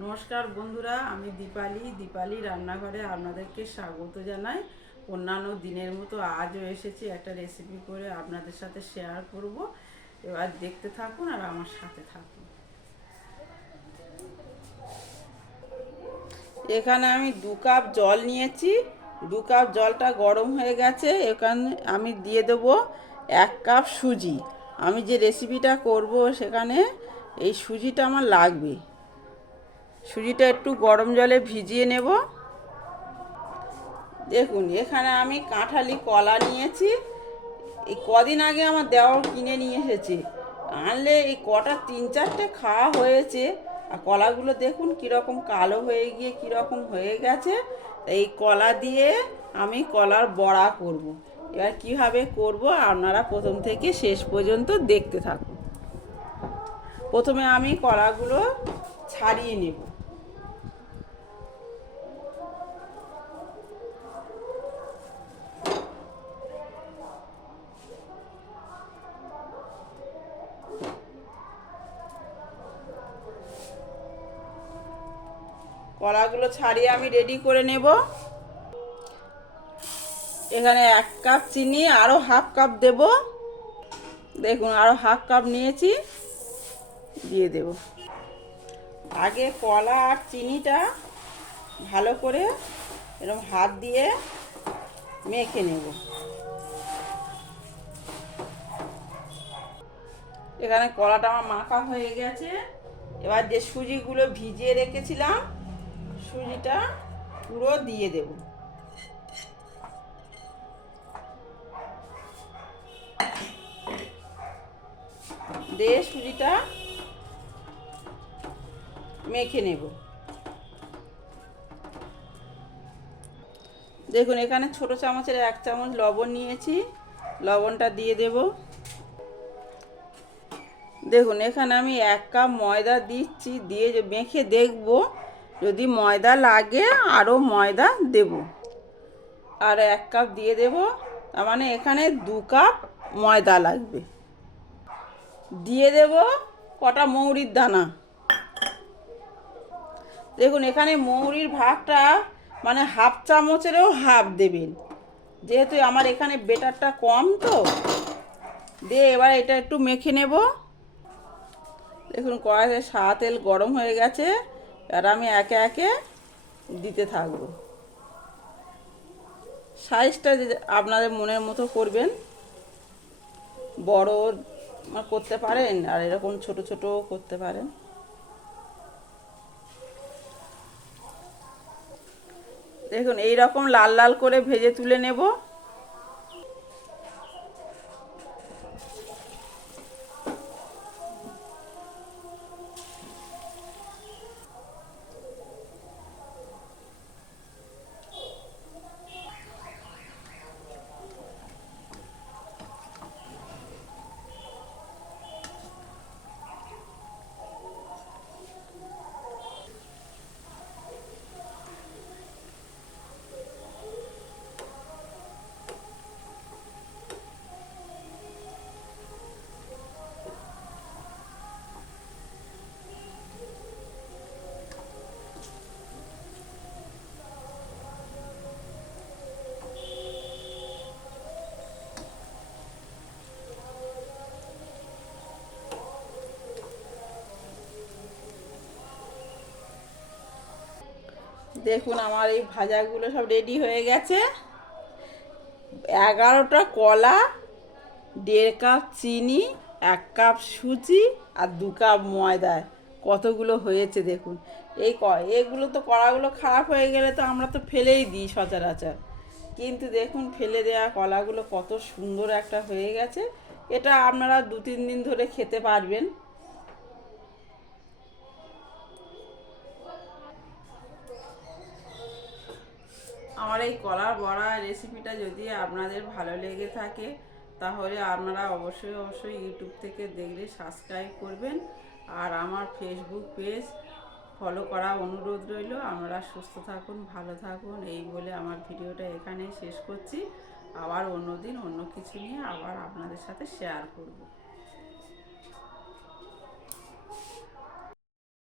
নমস্কার বন্ধুরা, আমি দীপালি রান্নাঘরে আপনাদেরকে স্বাগত জানাই। অন্যান্য দিনের মতো আজও এসেছি একটা রেসিপি করে আপনাদের সাথে শেয়ার করব। এবার দেখতে থাকুন আর আমার সাথে থাকুন। এখানে আমি 2 কাপ জল নিয়েছি। 2 কাপ জলটা গরম হয়ে গেছে। এখানে আমি দিয়ে দেবো 1 কাপ সুজি। আমি যে রেসিপিটা করব সেখানে এই সুজিটা আমার লাগবে। সুজিটা একটু গরম জলে ভিজিয়ে নেব। দেখুন, এখানে আমি কাঁঠালি কলা নিয়েছি। এই কদিন আগে আমার দেওর কিনে নিয়ে এসেছে। আনলে এই কটা 3-4টে খাওয়া হয়েছে। আর কলাগুলো দেখুন কীরকম কালো হয়ে গিয়ে কীরকম হয়ে গেছে। এই কলা দিয়ে আমি কলার বড়া করব। এবার কিভাবে করব আপনারা প্রথম থেকে শেষ পর্যন্ত দেখতে থাকুন। প্রথমে আমি কলাগুলো ছাড়িয়ে নেব। কলাগুলো ছাড়িয়ে আমি রেডি করে নেব। এখানে 1 কাপ চিনি, আরও হাফ কাপ দেব। দেখুন, আরও হাফ কাপ নিয়েছি, দিয়ে দেব। আগে কলা আর চিনিটা ভালো করে এরকম হাত দিয়ে মেখে নেব। এখানে কলাটা আমার মাখা হয়ে গেছে। এবার যে সুজিগুলো ভিজিয়ে রেখেছিলাম, সুজিটা পুরো দিয়ে দেব। দিয়ে সুজিটা মেখে নেব। দেখুন, এখানে ছোট চামচের 1 চামচ লবণ নিয়েছি, লবণটা দিয়ে দেব। দেখুন, এখানে আমি 1 কাপ ময়দা দিচ্ছি, দিয়ে মেখে দেখব, যদি ময়দা লাগে আরও ময়দা দেব। আর 1 কাপ দিয়ে দেব, তার মানে এখানে 2 কাপ ময়দা লাগবে। দিয়ে দেব কটা মৌরির দানা। দেখুন, এখানে মৌরির ভাগটা মানে হাফ চামচেরও হাফ দেবেন, যেহেতু আমার এখানে বেটারটা কম তো। দিয়ে এবার এটা একটু মেখে নেব। দেখুন, কড়াইতে সাদা তেল গরম হয়ে গেছে। আর আমি একে একে দিতে থাকবো। সাইজটা আপনাদের মনের মতো করবেন, বড় করতে পারেন আর এরকম ছোট ছোট করতে পারেন। দেখুন, এই রকম লাল লাল করে ভেজে তুলে নেব। দেখুন, আমার এই ভাজাগুলো সব রেডি হয়ে গেছে। 11টা কলা, 1.5 কাপ চিনি, 1 কাপ সুজি আর 2 কাপ ময়দায় কতগুলো হয়েছে দেখুন। এগুলো তো কলাগুলো খারাপ হয়ে গেলে তো আমরা তো ফেলেই দিই সচরাচর, কিন্তু দেখুন ফেলে দেওয়া কলাগুলো কত সুন্দর একটা হয়ে গেছে। এটা আপনারা 2-3 দিন ধরে খেতে পারবেন। আমার এই কলার বড়া রেসিপিটা যদি আপনাদের ভালো লেগে থাকে, তাহলে আপনারা অবশ্যই অবশ্যই ইউটিউব থেকে দেখলে সাবস্ক্রাইব করবেন। আর আমার ফেসবুক পেজ ফলো করা অনুরোধ রইল। আপনারা সুস্থ থাকুন, ভালো থাকুন, এই বলে আমার ভিডিওটা এখানেই শেষ করছি। আবার অন্য দিন অন্য কিছু নিয়ে আবার আপনাদের সাথে শেয়ার করব।